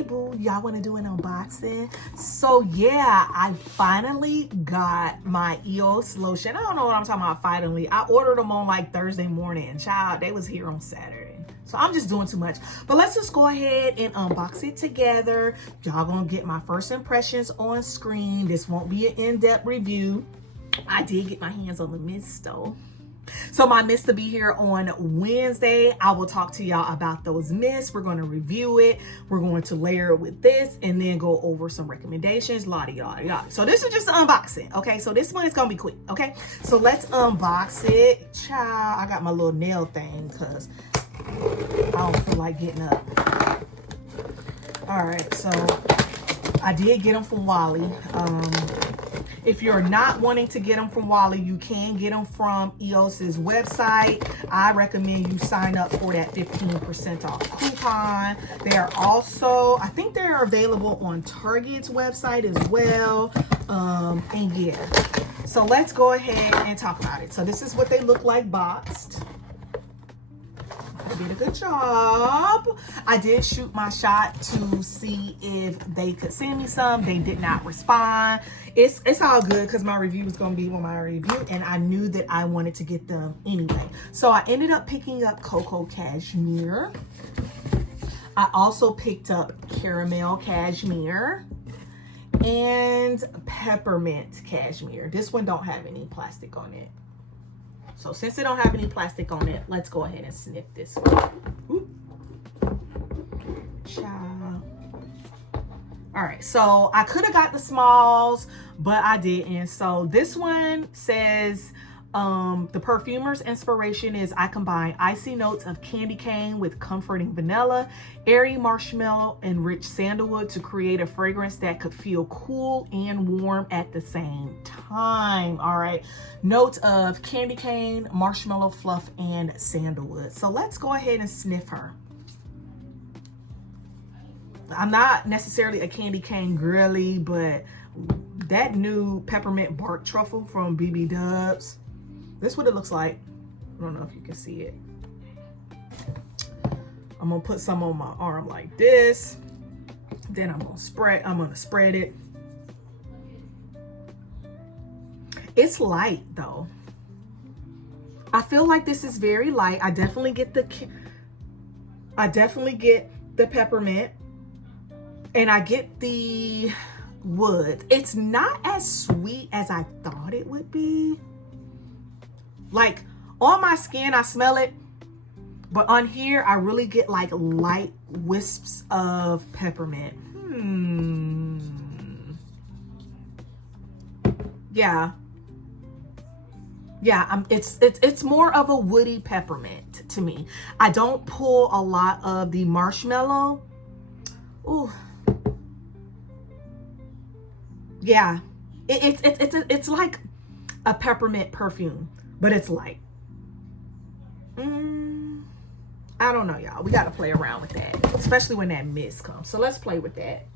Hey boo, y'all want to do an unboxing? So yeah, I finally got my EOS lotion. I don't know what I'm talking about finally. I ordered them on like Thursday morning. Child, they was here on Saturday. So I'm just doing too much. But let's just go ahead and unbox it together. Y'all gonna get my first impressions on screen. This won't be an in-depth review. I did get my hands on the mist though. So my mists to be here on Wednesday. I will talk to y'all about those mists. We're going to review it. We're going to layer it with this and then go over some recommendations. Yada, yada, yada. So this is just an unboxing. Okay. So this one is going to be quick. Okay. So let's unbox it. Child, I got my little nail thing because I don't feel like getting up. All right. So I did get them from Wally. If you're not wanting to get them from Wally, you can get them from EOS's website. I recommend you sign up for that 15% off coupon. They are also, I think they're available on Target's website as well. And yeah, so let's go ahead and talk about it. So this is what they look like boxed. I did a good job. I did shoot my shot to see if they could send me some. They did not respond. It's all good because my review was going to be on my review and I knew that I wanted to get them anyway. So I ended up picking up cocoa cashmere. I also picked up caramel cashmere and peppermint cashmere. This one don't have any plastic on it. So since it don't have any plastic on it, let's go ahead and sniff this one. Child. All right, so I could have got the smalls, but I didn't. So this one says, the perfumer's inspiration is I combine icy notes of candy cane with comforting vanilla, airy marshmallow, and rich sandalwood to create a fragrance that could feel cool and warm at the same time. All right, notes of candy cane, marshmallow fluff, and sandalwood. So let's go ahead and sniff her. I'm not necessarily a candy cane girly, but that new peppermint bark truffle from BBW, this is what it looks like. I don't know if you can see it. I'm gonna put some on my arm like this. Then I'm gonna spread it. It's light though. I feel like this is very light. I definitely get the peppermint and I get the wood. It's not as sweet as I thought it would be. Like on my skin, I smell it, but on here, I really get like light wisps of peppermint. Yeah. It's more of a woody peppermint to me. I don't pull a lot of the marshmallow. Ooh. Yeah. It's like a peppermint perfume, but it's light. I don't know, y'all. We got to play around with that, especially when that mist comes. So let's play with that.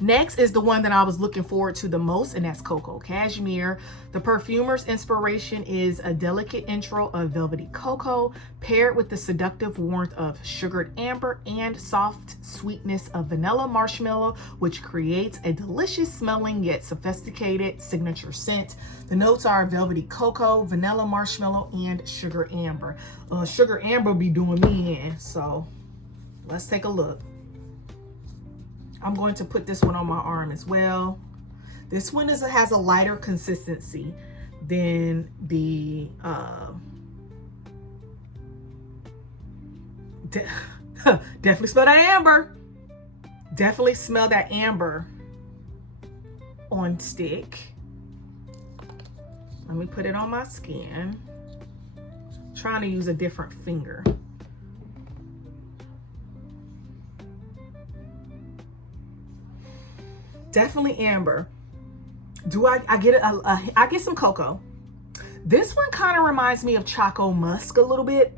Next is the one that I was looking forward to the most, and that's cocoa cashmere. The perfumer's inspiration is a delicate intro of velvety cocoa paired with the seductive warmth of sugared amber and soft sweetness of vanilla marshmallow, which creates a delicious smelling yet sophisticated signature scent. The notes are velvety cocoa, vanilla marshmallow, and sugar amber. Sugar amber be doing me in, so let's take a look. I'm going to put this one on my arm as well. This one has a lighter consistency than the definitely smell that amber. Definitely smell that amber on stick. Let me put it on my skin. I'm trying to use a different finger. Definitely amber. Do I get I get some cocoa. This one kind of reminds me of Choco Musk a little bit,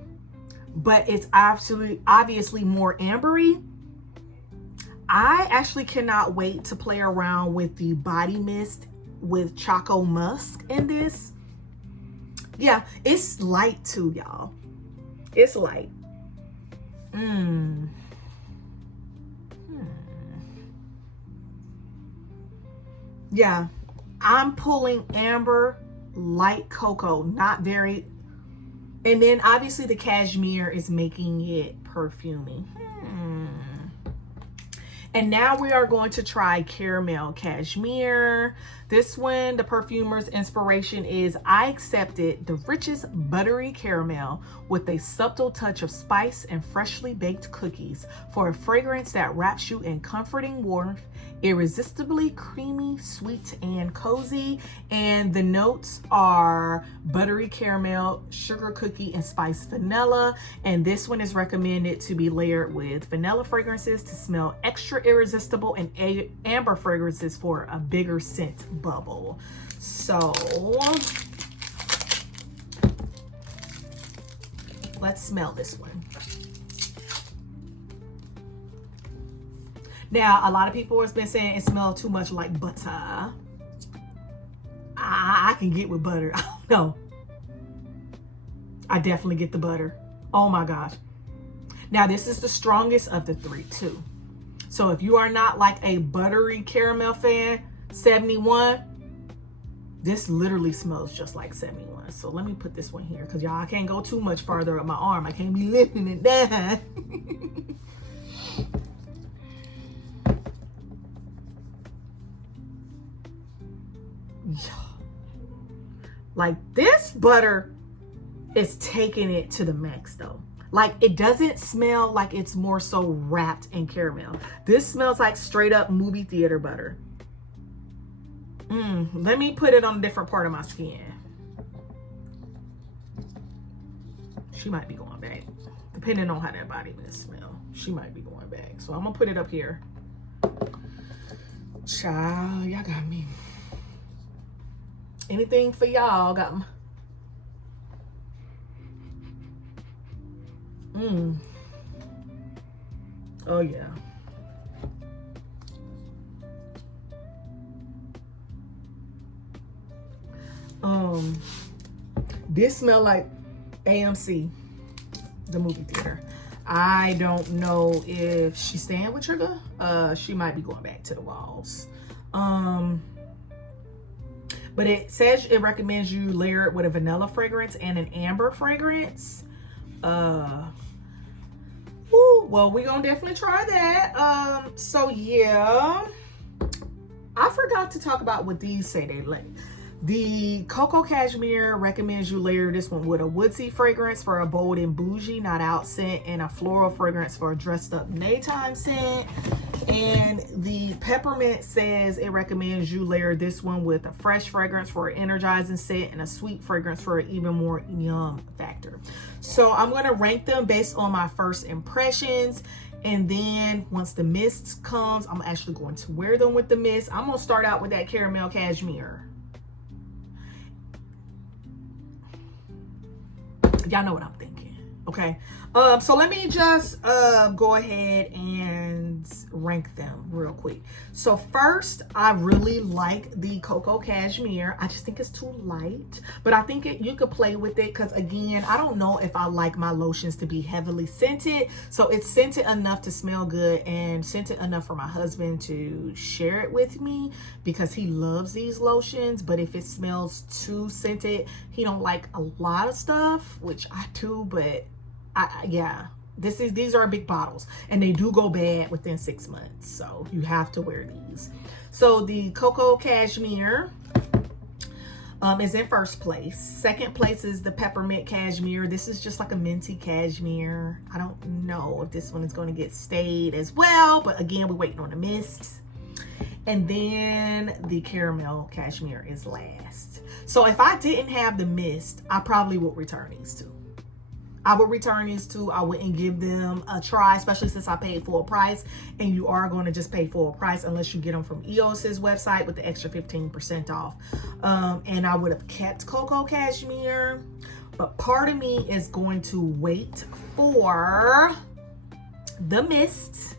but it's obviously more ambery. I actually cannot wait to play around with the body mist with Choco Musk in this. Yeah, it's light too, y'all. It's light. Yeah, I'm pulling amber, light cocoa, not very. And then obviously the cashmere is making it perfumey. And now we are going to try caramel cashmere. This one, the perfumer's inspiration is, I accepted the richest buttery caramel with a subtle touch of spice and freshly baked cookies for a fragrance that wraps you in comforting warmth, irresistibly creamy, sweet, and cozy. And the notes are buttery caramel, sugar cookie, and spiced vanilla. And this one is recommended to be layered with vanilla fragrances to smell extra irresistible, and amber fragrances for a bigger scent bubble. So let's smell this one. Now, a lot of people have been saying it smells too much like butter. I can get with butter. I don't know. I definitely get the butter. Oh my gosh. Now, this is the strongest of the three too. So if you are not like a buttery caramel fan, 71, this literally smells just like 71. So let me put this one here because y'all, I can't go too much farther up my arm. I can't be lifting it down. Like, this butter is taking it to the max though. Like, it doesn't smell like it's more so wrapped in caramel. This smells like straight up movie theater butter. Let me put it on a different part of my skin. She might be going back. Depending on how that body mist smell, she might be going back. So I'm gonna put it up here. Child, y'all got me. Anything for y'all, got me. Oh yeah. This smell like AMC, the movie theater. I don't know if she's staying with Trigger. She might be going back to the walls. But it says it recommends you layer it with a vanilla fragrance and an amber fragrance. Well, we're gonna definitely try that. So yeah, I forgot to talk about what these say they like. The Cocoa Cashmere recommends you layer this one with a woodsy fragrance for a bold and bougie, not out scent, and a floral fragrance for a dressed up daytime scent. And the Peppermint says it recommends you layer this one with a fresh fragrance for an energizing scent and a sweet fragrance for an even more yum factor. So I'm going to rank them based on my first impressions. And then once the mist comes, I'm actually going to wear them with the mist. I'm going to start out with that Caramel Cashmere. Y'all know what I'm thinking, okay? So let me just go ahead and rank them real quick. So first, I really like the Cocoa Cashmere. I just think it's too light, but I think you could play with it because, again, I don't know if I like my lotions to be heavily scented. So it's scented enough to smell good and scented enough for my husband to share it with me because he loves these lotions. But if it smells too scented, he don't like a lot of stuff, which I do, but yeah, these are big bottles and they do go bad within 6 months, so you have to wear these. So the Cocoa Cashmere is in first place. Second place is the Peppermint Cashmere. This is just like a minty cashmere. I don't know if this one is going to get stayed as well, but again, we're waiting on the mist. And then the Caramel Cashmere is last. So if I didn't have the mist, I probably would return these two. I would return these two. I wouldn't give them a try, especially since I paid full price. And you are going to just pay full price unless you get them from EOS's website with the extra 15% off. And I would have kept Cocoa Cashmere. But part of me is going to wait for the mist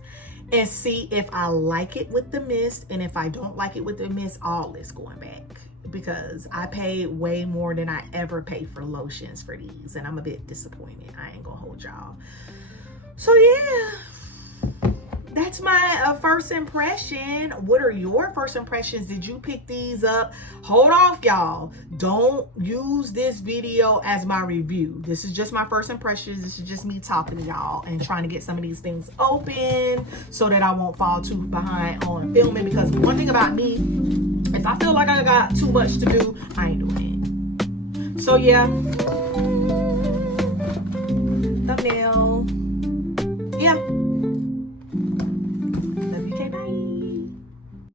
and see if I like it with the mist. And if I don't like it with the mist, all is going back. Because I paid way more than I ever pay for lotions for these, and I'm a bit disappointed. I ain't gonna hold y'all. So yeah, that's my first impression. What are your first impressions? Did you pick these up? Hold off, y'all. Don't use this video as my review. This is just my first impressions. This is just me talking to y'all and trying to get some of these things open so that I won't fall too behind on filming. Because one thing about me, if I feel like I got too much to do, I ain't doing it. So yeah,